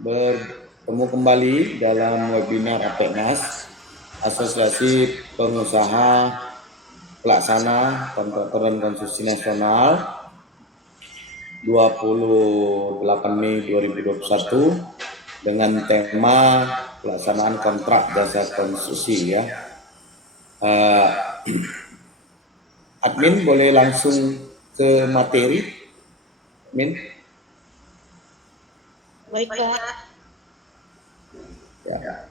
bertemu kembali dalam webinar APENAS, Asosiasi Pengusaha Pelaksana Kontraktor dan Konstruksi Nasional, 28 Mei 2021 dengan tema pelaksanaan kontrak jasa konstruksi ya. Admin boleh langsung ke materi, admin. Baik, Pak. Ya.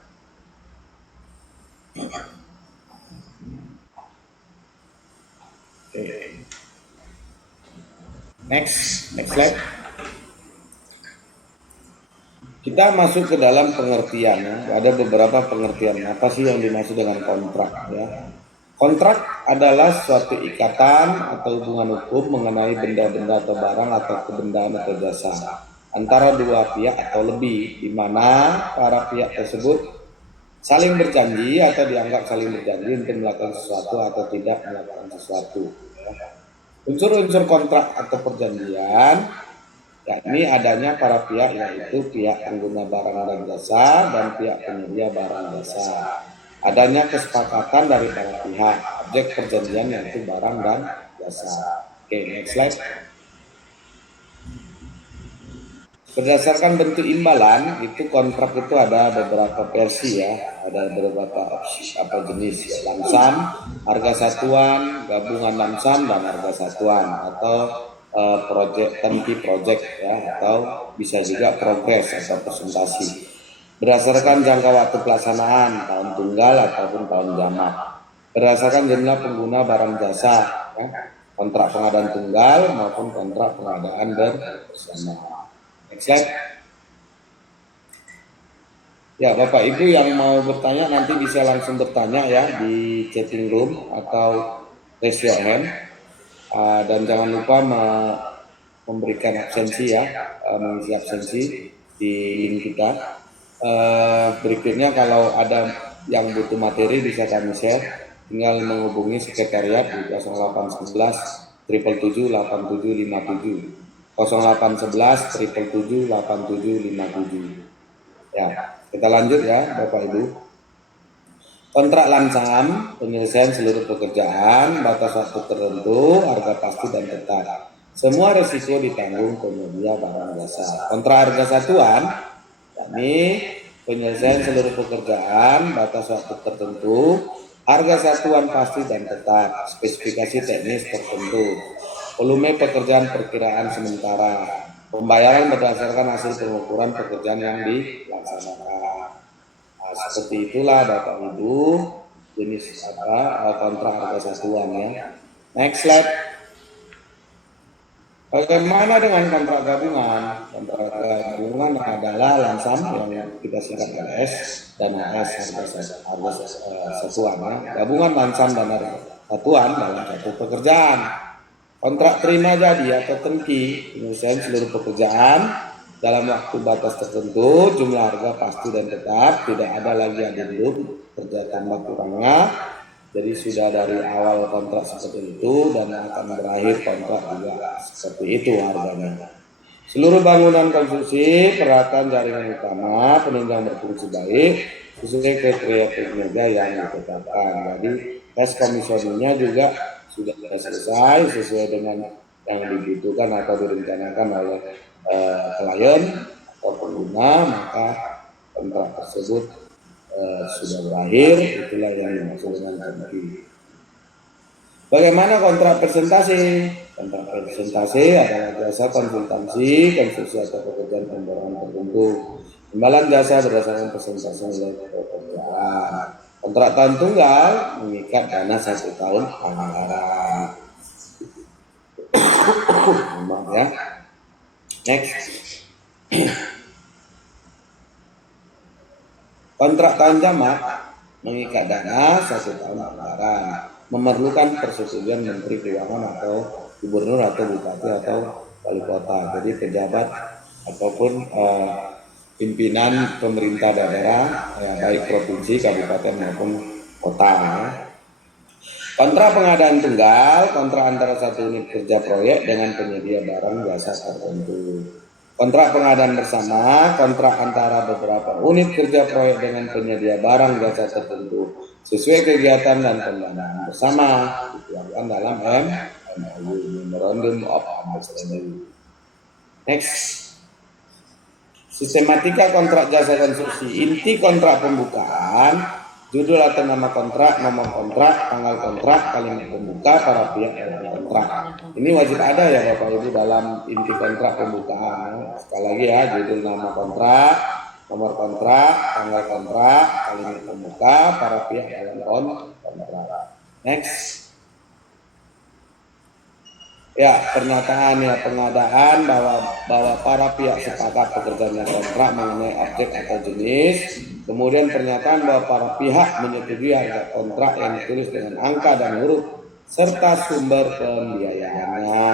Next slide. Kita masuk ke dalam pengertian ya. Ada beberapa pengertian apa sih yang dimaksud dengan kontrak ya. Kontrak adalah suatu ikatan atau hubungan hukum mengenai benda-benda atau barang atau kebendaan atau jasa antara dua pihak atau lebih, di mana para pihak tersebut saling berjanji atau dianggap saling berjanji untuk melakukan sesuatu atau tidak melakukan sesuatu. Unsur-unsur kontrak atau perjanjian yakni adanya para pihak, yaitu pihak pengguna barang dan jasa dan pihak penyedia barang jasa. Adanya kesepakatan dari para pihak, objek perjanjian yaitu barang dan jasa. Oke, next slide. Berdasarkan bentuk imbalan, itu kontrak itu ada beberapa versi ya, ada beberapa jenis ya, lamsam, harga satuan, gabungan lamsam dan harga satuan, atau turnkey project ya, atau bisa juga progres atau presentasi. Berdasarkan jangka waktu pelaksanaan, tahun tunggal ataupun tahun jamak. Berdasarkan jumlah pengguna barang jasa, ya, kontrak pengadaan tunggal maupun kontrak pengadaan bersama. Next slide. Ya, Bapak Ibu yang mau bertanya nanti bisa langsung bertanya ya di chatting room atau raise your hand. Dan jangan lupa memberikan absensi ya, mengisi absensi di link kita. Berikutnya kalau ada yang butuh materi bisa kami share, tinggal menghubungi sekretariat di 0811 777 8757 0811 777 8757. Ya, kita lanjut ya Bapak Ibu. Kontrak lamsam, penyelesaian seluruh pekerjaan, batas waktu tertentu, harga pasti dan tetap. Semua risiko ditanggung penyedia barang jasa. Kontrak harga satuan, yakni penyelesaian seluruh pekerjaan, batas waktu tertentu, harga satuan pasti dan tetap, spesifikasi teknis tertentu, volume pekerjaan perkiraan sementara, pembayaran berdasarkan hasil pengukuran pekerjaan yang dilaksanakan. Nah, seperti itulah Bapak Ibu jenis kontrak harga satuan ya. Next slide. Bagaimana dengan kontrak gabungan? Kontrak gabungan adalah lamsam yang kita singkat LS dan HS harga satuan ya. Gabungan lamsam dan harga satuan dalam satu pekerjaan. Kontrak terima jadi atau turnkey, penyelesaian seluruh pekerjaan dalam waktu batas tertentu, jumlah harga pasti dan tetap, tidak ada lagi adendum, kerja tambah kurangnya. Jadi sudah dari awal kontrak seperti itu dan akan berakhir kontrak juga seperti itu harganya. Seluruh bangunan konstruksi, peralatan jaringan utama, penunjang berfungsi baik sesuai kriteria kinerja yang ditetapkan. Jadi tes komisionernya juga sudah selesai sesuai dengan yang dibutuhkan atau direncanakan oleh klien atau pengguna, maka kontrak tersebut sudah berakhir. Itulah yang dimaksud dengan turnkey. Bagaimana kontrak presentasi? Kontrak presentasi adalah jasa konsultansi, konstruksi atau pekerjaan pemborongan tertentu. Imbalan jasa berdasarkan presentasi nilai pekerjaan. Kontrak tahun tunggal mengikat dana 1 tahun anggaran. Memang ya. Next. Kontrak tahun jamak mengikat dana 1 tahun anggaran, memerlukan persetujuan Menteri Keuangan atau Gubernur atau Bupati atau Wali Kota. Jadi pejabat ataupun pimpinan pemerintah daerah, baik provinsi, kabupaten maupun kota. Kontrak pengadaan tunggal, kontrak antara satu unit kerja proyek dengan penyedia barang jasa tertentu. Kontrak pengadaan bersama, kontrak antara beberapa unit kerja proyek dengan penyedia barang jasa tertentu sesuai kegiatan dan pendanaan bersama dituangkan dalam MOU, Memorandum of Understanding. Next. Sistematika kontrak jasa konstruksi. Inti kontrak pembukaan, judul atau nama kontrak, nomor kontrak, tanggal kontrak, kalimat pembuka, para pihak dalam kontrak. Ini wajib ada ya Bapak Ibu dalam inti kontrak pembukaan. Sekali lagi ya, judul nama kontrak, nomor kontrak, tanggal kontrak, kalimat pembuka, para pihak dalam kontrak. Next. Ya, pernyataan ya pengadaan bahwa para pihak sepakat pekerjaannya kontrak mengenai objek atau jenis. Kemudian pernyataan bahwa para pihak menyetujui harga kontrak yang ditulis dengan angka dan huruf serta sumber pembiayaannya.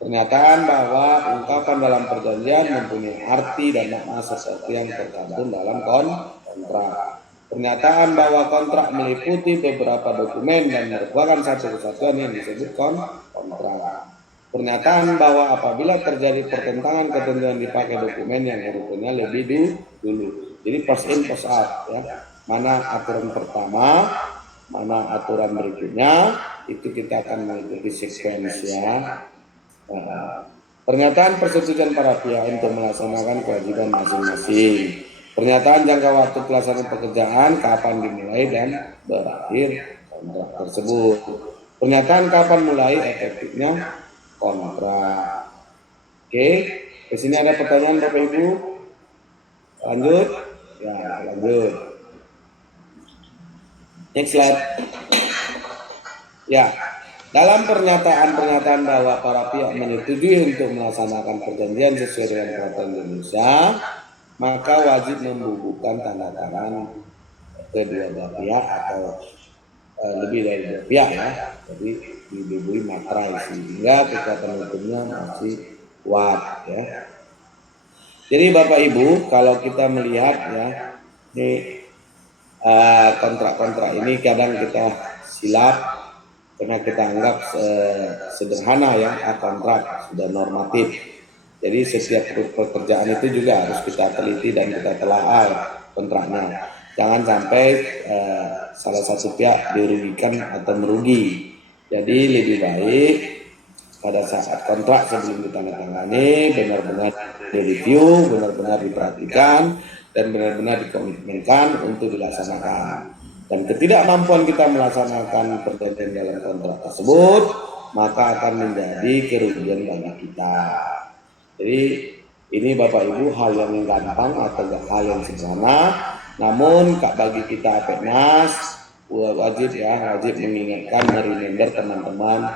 Pernyataan bahwa ungkapan dalam perjanjian mempunyai arti dan makna seperti yang tercantum dalam kontrak. Pernyataan bahwa kontrak meliputi beberapa dokumen dan merupakan satu kesatuan yang disebut kontrak. Pernyataan bahwa apabila terjadi pertentangan ketentuan dipakai dokumen yang hurufnya lebih dulu. Jadi post in post out ya. Mana aturan pertama, mana aturan berikutnya, itu kita akan mengikuti sekuensinya. Pernyataan persetujuan para pihak untuk melaksanakan kewajiban masing-masing. Pernyataan jangka waktu pelaksanaan pekerjaan, kapan dimulai dan berakhir kontrak tersebut. Pernyataan kapan mulai efektifnya kontrak. Oke, di sini ada pertanyaan Bapak Ibu. Lanjut, ya lanjut. Next slide. Ya, dalam pernyataan bahwa para pihak menyetujui untuk melaksanakan perjanjian sesuai dengan peraturan Indonesia, maka wajib membubuhkan tanda tangan kedua belah pihak atau lebih dari dua pihak ya. Jadi dibubuhi materai sehingga kekuatan hukumnya masih kuat ya. Jadi Bapak Ibu, kalau kita melihat ya, ini kontrak-kontrak ini kadang kita silap karena kita anggap sederhana ya, kontrak sudah normatif. Jadi setiap pekerjaan itu juga harus kita teliti dan kita telaah kontraknya. Jangan sampai salah satu pihak dirugikan atau merugi. Jadi lebih baik pada saat kontrak sebelum ditandatangani benar-benar direview, benar-benar diperhatikan, dan benar-benar dikomitmenkan untuk dilaksanakan. Dan ketidakmampuan kita melaksanakan perjanjian dalam kontrak tersebut, maka akan menjadi kerugian bagi kita. Jadi ini Bapak Ibu hal yang gampang atau hal yang sederhana, namun bagi kita APENAS wajib mengingatkan, mereminder teman-teman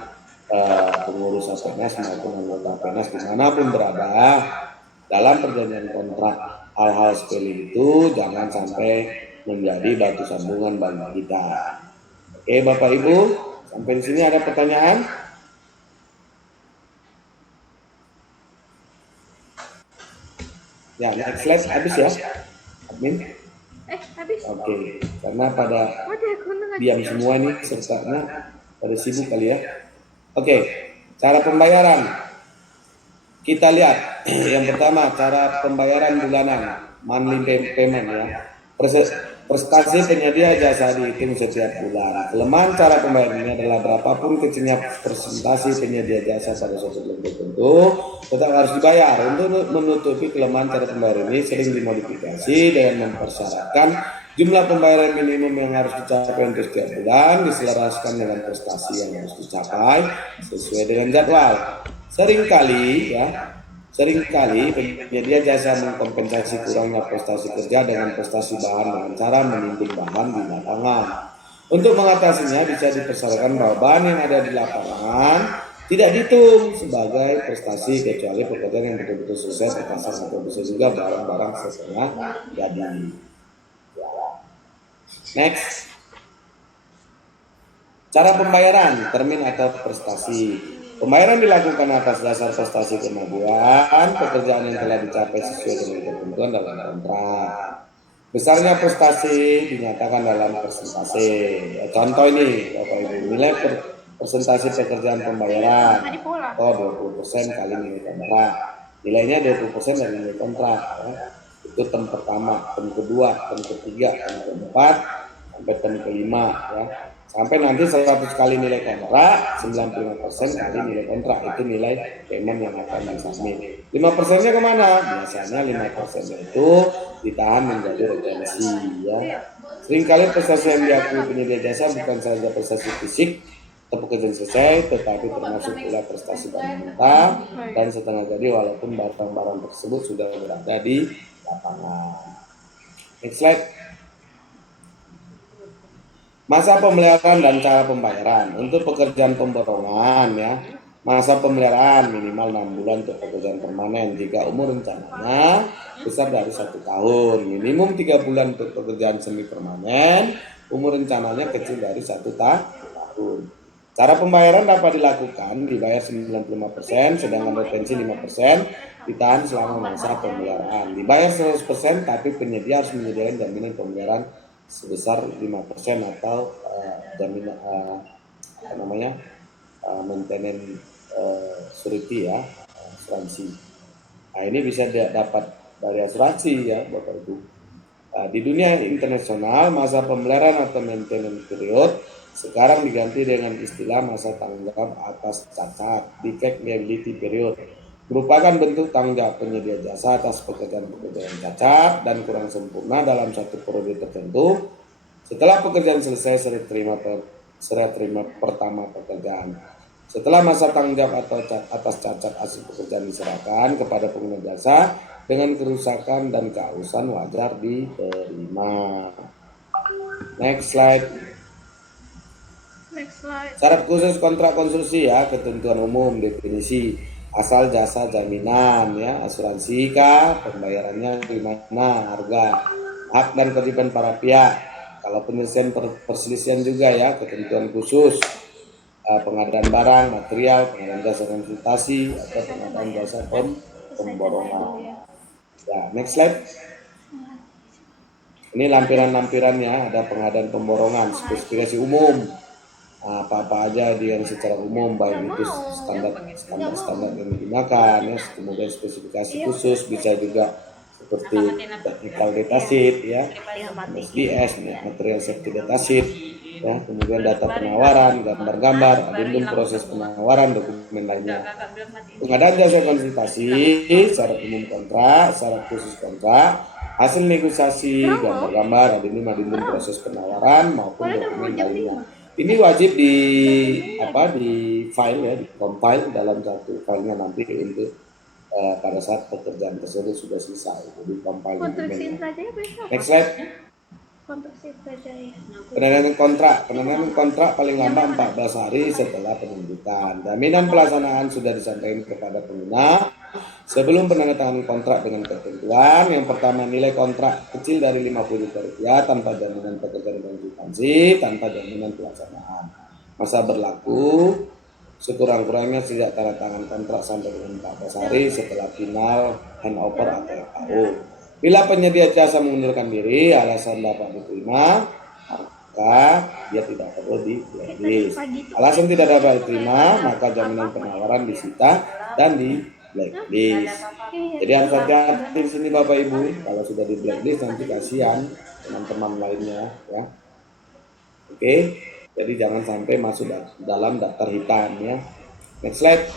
pengurus APENAS maupun anggota APENAS dimanapun berada dalam perjanjian kontrak, hal-hal sepele itu jangan sampai menjadi batu sambungan bagi kita. Oke Bapak Ibu, sampai di sini ada pertanyaan? Ya, next slide habis ya, admin. Habis. Oke, karena pada diam semua nih sertanya pada sibuk kali ya. Oke, cara pembayaran. Kita lihat yang pertama cara pembayaran bulanan, monthly payment ya. Prestasi penyedia jasa dihitung setiap bulan. Kelemahan cara pembayaran ini adalah berapapun kecilnya presentasi penyedia jasa pada suatu bulan tertentu tetap harus dibayar. Untuk menutupi kelemahan cara pembayaran ini sering dimodifikasi dengan mempersyaratkan jumlah pembayaran minimum yang harus dicapai untuk setiap bulan diselaraskan dengan prestasi yang harus dicapai sesuai dengan jadwal. Seringkali penyedia jasa mengkompensasi kurangnya prestasi kerja dengan prestasi bahan dengan cara menimbun bahan di lapangan. Untuk mengatasinya bisa dipersyaratkan bahwa bahan yang ada di lapangan tidak dihitung sebagai prestasi kecuali pekerjaan yang betul-betul selesai terpasang atau bisa juga barang-barang setengah jadi. Next, cara pembayaran termin atau prestasi. Pembayaran dilakukan atas dasar prestasi kemajuan pekerjaan yang telah dicapai sesuai dengan ketentuan dalam kontrak. Besarnya prestasi dinyatakan dalam persentase. Ya, contoh ini, Bapak Ibu, nilai persentase pekerjaan pembayaran atau 20% kali nilai kontrak. Nilainya 20% dari nilai kontrak. Ya. Itu term pertama, term kedua, term ketiga, term keempat, sampai term kelima. Ya. Sampai nanti 100 kali nilai kontrak, 95% kali nilai kontrak. Itu nilai payment yang akan disubmit. 5%-nya kemana? Biasanya 5%-nya itu ditahan menjadi retensi. Ya. Seringkali prestasi yang diakui penyedia jasa bukan saja prestasi fisik, pekerjaan selesai, tetapi termasuk pula prestasi pemerintah dan setengah jadi walaupun barang-barang tersebut sudah berada di lapangan. Next slide. Masa pemeliharaan dan cara pembayaran untuk pekerjaan pemborongan ya. Masa pemeliharaan minimal 6 bulan untuk pekerjaan permanen jika umur rencananya besar dari 1 tahun. Minimum 3 bulan untuk pekerjaan semi permanen, umur rencananya kecil dari 1 tahun. Cara pembayaran dapat dilakukan, dibayar 95%, sedangkan retensi 5%, ditahan selama masa pemeliharaan. Dibayar 100%, tapi penyedia harus menyediakan jaminan pemeliharaan sebesar 5% atau jaminan maintenance surety ya, asuransi. Nah, ini bisa dapat dari asuransi ya, Bapak Ibu. Di dunia internasional, masa pemeliharaan atau maintenance period sekarang diganti dengan istilah masa tanggung jawab atas cacat, defect liability period, merupakan bentuk tanggung jawab penyedia jasa atas pekerjaan-pekerjaan cacat dan kurang sempurna dalam satu periode tertentu. Setelah pekerjaan selesai, serah terima pertama pekerjaan. Setelah masa tanggung jawab atau atas cacat hasil pekerjaan diserahkan kepada pengguna jasa dengan kerusakan dan keharusan wajar diterima. Next slide. Syarat khusus kontrak konstruksi ya, ketentuan umum, definisi, asal jasa jaminan ya, asuransi kah, pembayarannya di mana, harga, hak dan kewajiban para pihak. Kalau penyelesaian perselisihan juga ya, ketentuan khusus, pengadaan barang, material, pengadaan jasa konsultasi atau pengadaan jasa pemborongan. Ya, next slide. Ini lampiran-lampirannya, ada pengadaan pemborongan, spesifikasi umum. Apa-apa aja yang secara umum, baik itu standar yang digunakan ya, kemudian spesifikasi khusus bisa juga seperti technical data sheet ya, SDS, material safety data sheet ya, kemudian data penawaran, gambar-gambar, adendum proses penawaran, dokumen lainnya. Pengadaan jasa konsultasi, syarat umum kontrak, syarat khusus kontrak, hasil negosiasi, gambar-gambar, adendum proses penawaran maupun dokumen lainnya. Ini wajib di file ya, di compile dalam satu filenya nanti untuk pada saat pekerjaan tersebut sudah selesai. Jadi compile dokumen. Next slide. Penandatanganan kontrak paling lama 14 hari setelah penunjukan. Jaminan pelaksanaan sudah disampaikan kepada pengguna sebelum penandatanganan kontrak dengan ketentuan. Yang pertama, nilai kontrak kecil dari 50 juta rupiah tanpa jaminan pekerjaan konsultansi, tanpa jaminan pelaksanaan. Masa berlaku sekurang-kurangnya sejak tanda tangan kontrak sampai dengan 14 hari setelah final handover atau FAO. Bila penyedia jasa mengundurkan diri, alasan dapat diterima, maka dia tidak perlu di blacklist. Alasan tidak dapat diterima, maka jaminan penawaran disita dan di blacklist. Jadi harus hati-hati di sini Bapak Ibu. Kalau sudah di blacklist nanti kasihan teman-teman lainnya ya. Oke, jadi jangan sampai masuk dalam daftar hitam ya. Next slide.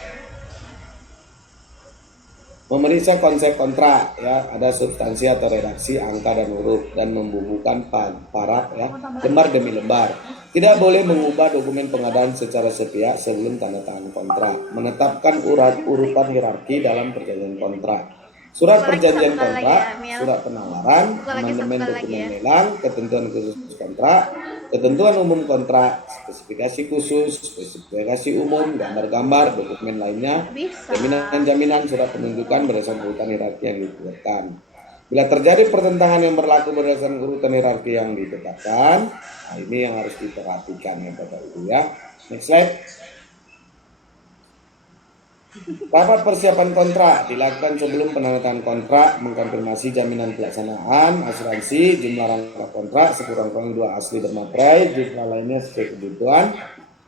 Memeriksa konsep kontrak ya, ada substansi atau redaksi, angka dan huruf, dan membubuhkan paraf ya, lembar demi lembar. Tidak boleh mengubah dokumen pengadaan secara sepihak sebelum tanda tangan kontrak. Menetapkan urutan hierarki dalam perjanjian kontrak. Surat perjanjian kontrak, surat penawaran, amandemen dokumen lelang, ketentuan khusus kontrak, ketentuan umum kontrak, spesifikasi khusus, spesifikasi umum, gambar-gambar, dokumen lainnya, jaminan-jaminan, surat penunjukan berdasarkan urutan hierarki yang ditetapkan. Bila terjadi pertentangan yang berlaku berdasarkan urutan hierarki yang ditetapkan, nah ini yang harus diperhatikan ya Bapak Ibu ya. Next slide. Rapat persiapan kontrak dilakukan sebelum penandatanganan kontrak, mengkonfirmasi jaminan pelaksanaan, asuransi, jumlah rangka kontrak, sekurang-kurangnya 2 asli bermaterai, jumlah lainnya sesuai kebutuhan.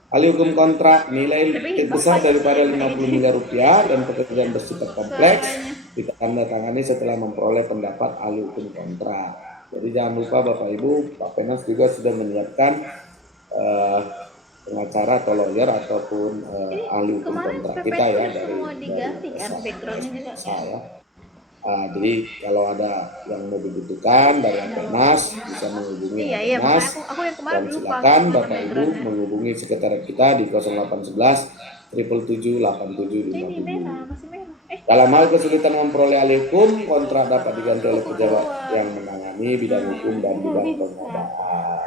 Ahli hukum kontrak nilai Tapi besar daripada 50 miliar rupiah dan pekerjaan bersifat kompleks ditandatangani setelah memperoleh pendapat ahli hukum kontrak. Jadi jangan lupa Bapak Ibu, Pak Penas juga sudah menyiapkan pengacara atau lawyer ataupun ahli hukum kontrak kita ya dari saya. Jadi kalau ada yang mau dibutuhkan dari Penas bisa menghubungi Penas dan silakan Bapak Ibu menghubungi sekretariat kita di 0811 777 8750. Dalam hal kesulitan memperoleh ahli hukum, kontrak dapat diganti oleh pejabat yang menangani bidang hukum dan bidang pengadaan.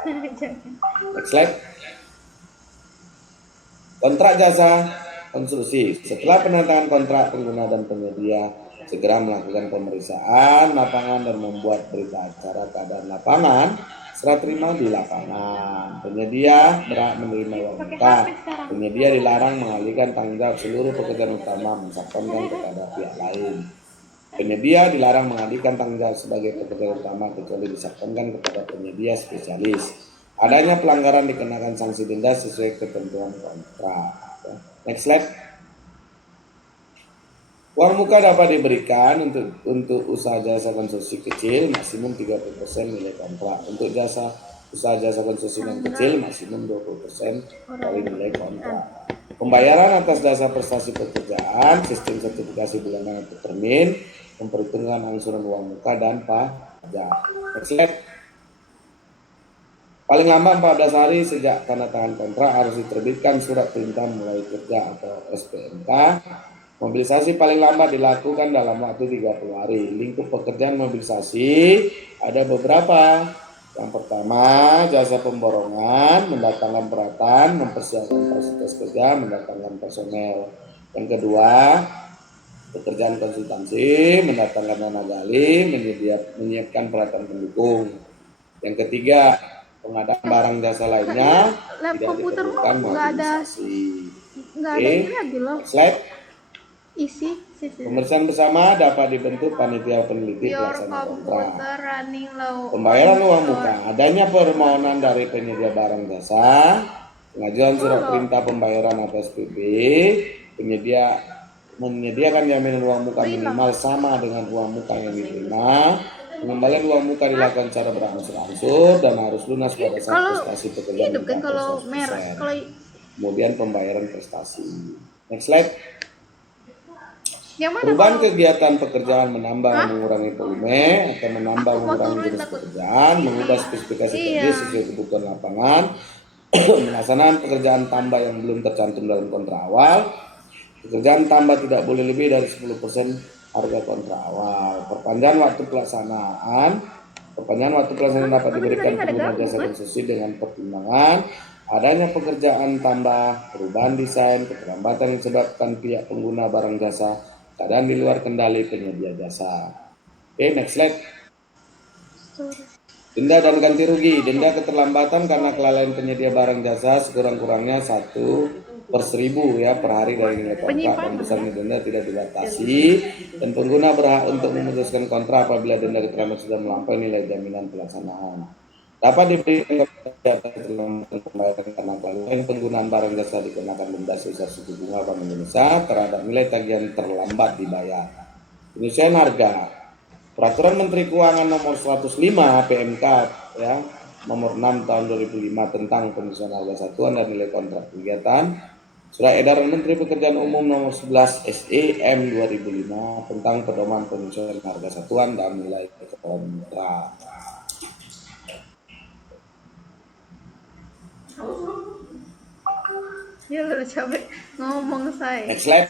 Next slide. Kontrak jasa konstruksi. Setelah penandatangan kontrak, pengguna dan penyedia segera melakukan pemeriksaan lapangan dan membuat berita acara keadaan lapangan serah terima di lapangan. Penyedia berhak menerima uang muka. Penyedia dilarang mengalihkan tanggung jawab seluruh pekerjaan utama mensampaikan kepada pihak lain. Penyedia dilarang mengalihkan tanggung jawab sebagai pekerjaan utama kecuali disampaikan kepada penyedia spesialis. Adanya pelanggaran dikenakan sanksi denda sesuai ketentuan kontrak. Next slide. Uang muka dapat diberikan untuk usaha jasa konstruksi kecil maksimum 30% nilai kontrak. Untuk usaha jasa konstruksi yang kecil maksimum 20% dari nilai kontrak. Pembayaran atas dasar prestasi pekerjaan, sistem sertifikasi bulanan atau termin, memperhitungkan angsuran uang muka dan pajak. Next slide. Paling lambat 14 hari sejak tanda tangan kontrak harus diterbitkan surat perintah mulai kerja atau SPMK. Mobilisasi paling lambat dilakukan dalam waktu 30 hari. Lingkup pekerjaan mobilisasi ada beberapa. Yang pertama, jasa pemborongan, mendatangkan peralatan, mempersiapkan fasilitas kerja, mendatangkan personel. Yang kedua, pekerjaan konsultansi, mendatangkan tenaga ahli, menyiapkan peralatan pendukung. Yang ketiga, pengadaan barang jasa lainnya tidak diperlukan mobilisasi. Nggak ada ini lagi loh. Slide. Isi. Pemeriksaan bersama dapat dibentuk panitia peneliti pelaksana kontrak. Pembayaran uang muka, adanya permohonan dari penyedia barang jasa, pengajuan surat perintah pembayaran atau SPP, penyedia menyediakan jaminan uang muka minimal sama dengan uang muka yang diterima. Pengembalian uang muka dilakukan secara berangsur-angsur dan harus lunas pada saat prestasi pekerjaan. Kemudian pembayaran prestasi. Next slide. Perubahan kegiatan pekerjaan menambah mengurangi volume atau menambah mengurangi jenis pekerjaan, mengubah spesifikasi teknis sesuai kebutuhan lapangan, melaksanakan pekerjaan tambah yang belum tercantum dalam kontrak awal. Pekerjaan tambah tidak boleh lebih dari 10% harga kontrak awal. Perpanjangan waktu pelaksanaan dapat diberikan pengguna jasa konstruksi dengan pertimbangan adanya pekerjaan tambah, perubahan desain, keterlambatan yang disebabkan pihak pengguna barang jasa, keadaan di luar kendali penyedia jasa. Oke, next slide. Denda dan ganti rugi. Denda keterlambatan karena kelalaian penyedia barang jasa sekurang-kurangnya 1/1000 ya per hari dari nilai kontrak, dan besarnya denda tidak dibatasi, dan pengguna berhak untuk memutuskan kontrak apabila denda keterlambatan sudah melampaui nilai jaminan pelaksanaan. Dapat diberikan keterlambatan pembayaran karena kelalaian penggunaan barang jasa dikenakan denda sebesar suku bunga Bank Indonesia terhadap nilai tagihan terlambat dibayar. Penyesuaian harga. Peraturan Menteri Keuangan nomor 105 PMK ya nomor 6 tahun 2005 tentang penyesuaian harga satuan dan nilai kontrak kegiatan. Surat edaran Menteri Pekerjaan Umum nomor 11 SEM 2005 tentang pedoman penyesuaian harga satuan dan nilai kontrak. Ya udah capek ngomong saya. Next slide.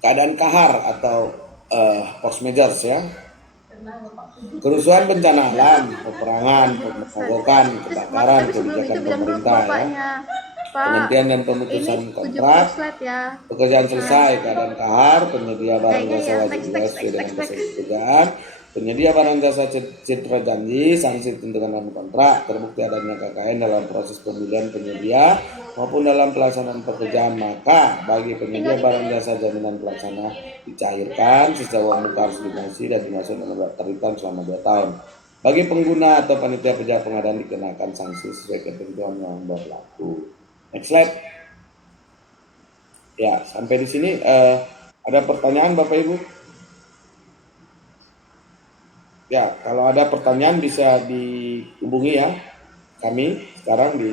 Keadaan kahar atau force majeure ya. Kerusuhan, bencana alam, peperangan, pemogokan, kebakaran, kebijakan pemerintah ya. Penghentian dan pemutusan kontrak, pekerjaan selesai, keadaan kahar, penyedia barang jasa wajib bayar sesuai dengan proses pekerjaan, penyedia barang jasa citra janji, sanksi tentukan dalam kontrak, terbukti adanya KKN dalam proses pemilihan penyedia maupun dalam pelaksanaan pekerjaan, maka bagi penyedia barang jasa jaminan pelaksana dicairkan, sisa uang muka harus dinasi dan dimasukkan dalam daftar hitam selama 2 tahun. Bagi pengguna atau panitia penyelenggara pengadaan dikenakan sanksi sesuai ketentuan yang berlaku. Next slide. Ya, sampai di sini ada pertanyaan Bapak Ibu? Ya, kalau ada pertanyaan bisa dihubungi ya kami sekarang di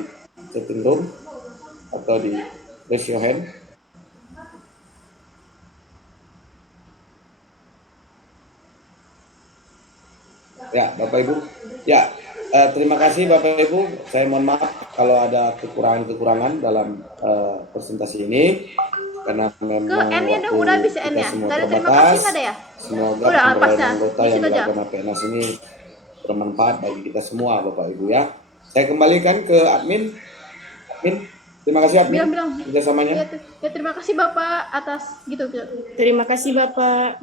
chatting room atau di raise your hand. Ya, Bapak Ibu. Ya, terima kasih Bapak Ibu. Saya mohon maaf kalau ada kekurangan-kekurangan dalam presentasi ini karena memang N-nya dong, waktu udah bisa kita N ya. semua Nggak ada terima terbatas. kasih nggak ada ya? Semoga Udah, pas pemberdayaan ya. anggota Di yang situ aja. dilakukan APNAS ini bermanfaat bagi kita semua Bapak Ibu ya. Saya kembalikan ke admin. Admin, terima kasih admin Bilang. kerjasamanya. Ya, terima kasih Bapak atas gitu. Terima kasih Bapak.